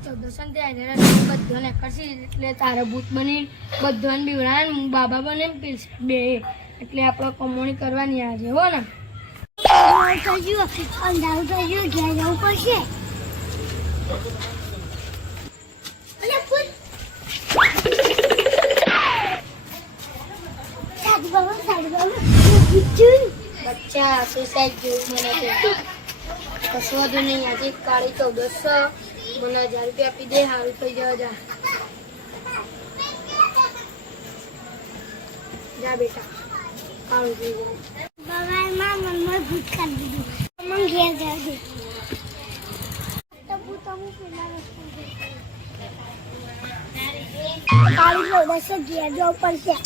14 ને બધાને કરશી એટલે તારે ભૂત બની બધાને બીવડાવે બાબા બને બે એટલે આપણે કમોણી કરવાની આજે હો ને અંધારું થયું ઘેર જવું પડશે બચ્ચા સુસાઇડ જેવું મને કશું વધુ નહીં આજે કાળી 1400 મને 1000 રૂપિયા આપી દે સારું થઈ જવા જા બેટા સારું થઈ જાય બગાડમાં મને ભૂત કરી દીધું મને ઘેર જવા દે ભૂત અમુક કાળી 1400 ઘેર જવું પડશે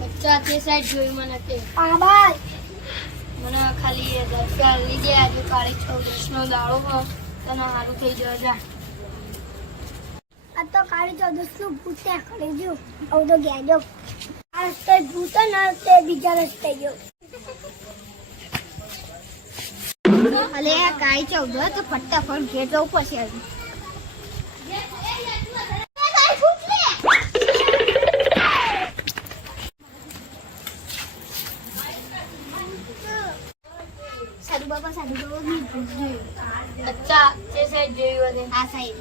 બચ્ચા તે સાઈડ જોઈ મને તે મને ખાલી 1000 રૂપિયા લીધે આજે કાળી 14 નો દાડો તને સારું થઈ જવા જા આ તો કાળી 14 નું ભૂત કરી જો આવ તો ગયા જો આ રસ્તે ભૂત ના તે બીજા રસ્તે જો અલે કાળી 14 તો ફટાફટ ઘેર જવું પડશે સાધુ બાબા અચ્છા તે સાઈડ જોયું હશે આ સાઈડ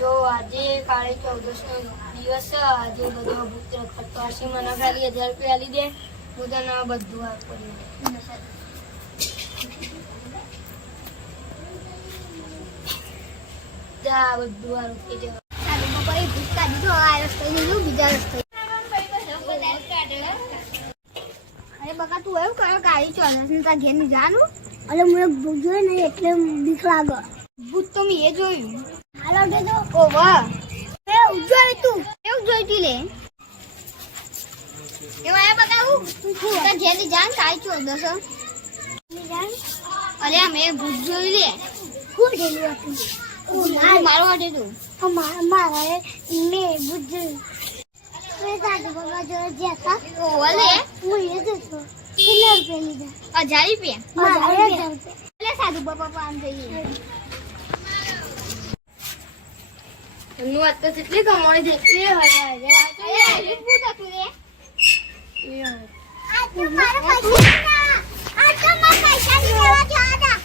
જો આજે કાળી 14 નો દિવસ આજે બધો ભૂત ખર્ચો હશે મને ખાલી 1000 રૂપિયા લીધે હું તને બધું આપું જા બધું સારું થઈ જાય સાધુ બાબા એ ભૂત કાઢી દો આ રસ્તે જવું બીજા રસ્તે અરે બકા તું એવું કરો કાળી 14 ને તાર ઘેર ની જાનું અરે મને ભૂત જોઈ નહીં એટલે બીક લાગે ભૂત તો મેં એ જોયું હાલો દે તો ઓ વાહ એ ઉજોય તું એવું જોઈતી લે એવા આ બકા હું તાર ઘેર ની જાન કાળી 14 ની જાન અરે અમે ભૂત જોઈ લે હું જોયું હતું ઓ મારો વાટે તું મારા મેં ભૂત જોયું સાધુ બાબા જો જતા ઓ વાલે હું એ જતો કેટલા રૂપિયા લીધા 1000 રૂપિયા એટલે સાધુ બાબા પાન જઈએ એમનું વાત તો કેટલી કમાણી દેખી હોય આજે ભૂત હતું રે આ તો મારા પૈસા લેવા જવા